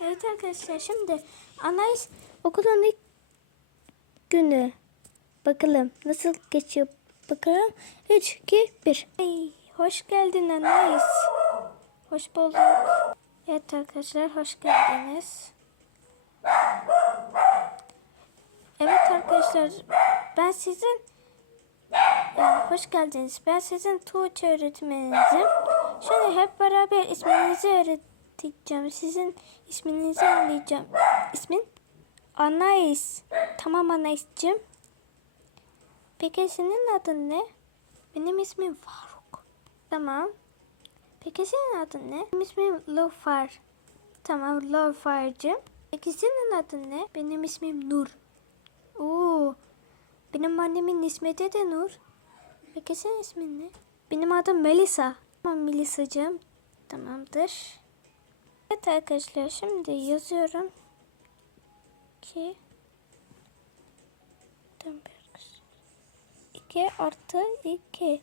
Evet arkadaşlar şimdi Anais okulun ilk günü. Bakalım nasıl geçiyor bakalım. 3, 2, 1. Hey, hoş geldin Anais. Hoş bulduk. Evet arkadaşlar hoş geldiniz. Evet arkadaşlar ben sizin e, hoş geldiniz. Ben sizin Tuğçe öğretmeninizim. Şimdi hep beraber isminizi öğreteceğim. Sizin isminizi anlayacağım. İsmin? Anais. Tamam Anais'cim. Peki senin adın ne? Benim ismim Faruk. Tamam. Peki senin adın ne? Benim ismim Lofar. Tamam Lofar'cım. Peki senin adın ne? Benim ismim Nur. Oo. Benim annemin ismi de, de Nur. Peki senin ismin ne? Benim adım Melisa. Tamam Melisa'cığım. Tamamdır. Evet arkadaşlar şimdi yazıyorum ki 2 artı 2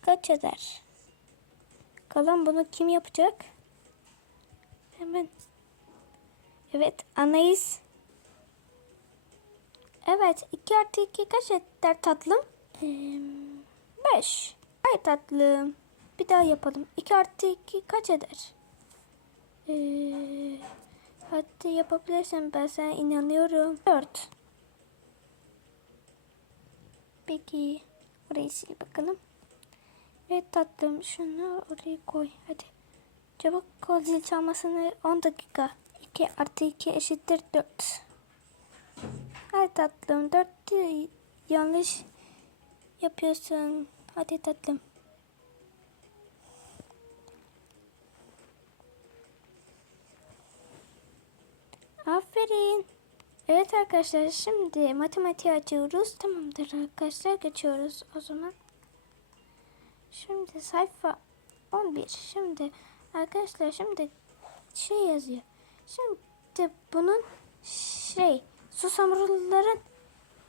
kaç eder? Kalan bunu kim yapacak? Hemen. Evet Anais. Evet 2 artı 2 kaç eder tatlım? 5. Ay tatlım. Bir daha yapalım. 2 artı 2 kaç eder? Hadi yapabilirsin. Ben sana inanıyorum. 4. Peki. Orayı sil bakalım. Evet tatlım. Şunu oraya koy. Hadi. Çabuk kol zil çalmasını 10 dakika. 2 artı 2 eşittir 4. Hadi tatlım. 4 yanlış yapıyorsun. Hadi tatlım. Aferin. Evet arkadaşlar şimdi matematiği açıyoruz. Tamamdır arkadaşlar geçiyoruz o zaman. Şimdi sayfa 11. Şimdi arkadaşlar şimdi şey yazıyor. Şimdi bunun şey susamurluların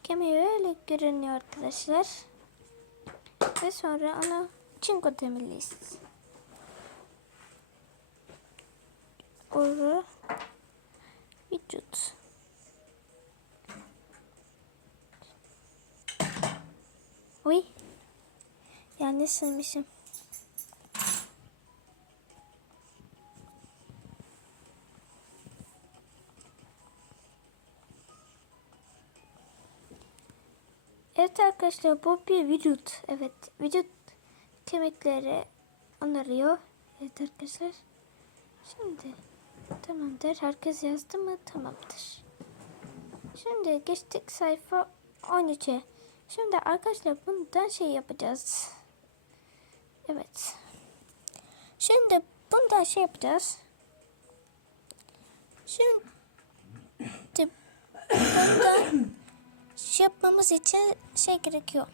kemiği öyle görünüyor arkadaşlar. Ve sonra ona çinko demeliyiz. Oru vücut. Uy. Yanlış silmişim. Evet arkadaşlar bu bir vücut. Evet vücut kemikleri onarıyor. Evet arkadaşlar. Şimdi tamamdır. Herkes yazdı mı? Tamamdır. Şimdi geçtik sayfa 13'e. Şimdi arkadaşlar bundan şey yapacağız. Evet. Şimdi bundan şey yapacağız. Şimdi bundan şey yapmamız için şey gerekiyor.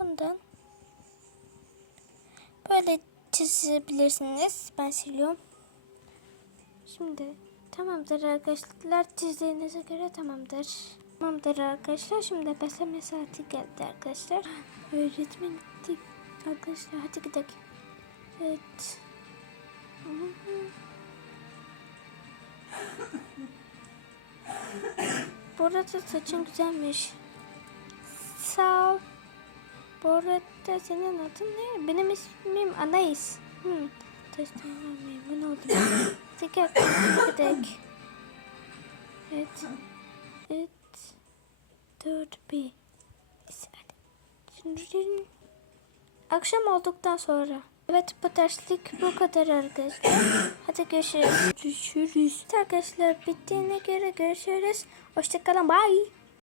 Bundan böyle çizebilirsiniz. Ben siliyorum. Şimdi tamamdır arkadaşlar. Çizdiğinize göre tamamdır. Tamamdır arkadaşlar. Şimdi besleme saati geldi arkadaşlar. Öğretmen gittik. Arkadaşlar hadi gidelim. Evet. Bu saçın güzelmiş. Sağ ol. Bu arada senin adın ne? Benim ismim Anais. Hmm. Taştan memnun oldum. Gel. Gidelim. Evet. Evet. Dört bir. Şimdi akşam olduktan sonra. Evet bu derslik bu kadar arkadaşlar. Hadi görüşürüz. Görüşürüz. Arkadaşlar bittiğine göre görüşürüz. Hoşçakalın. Bye.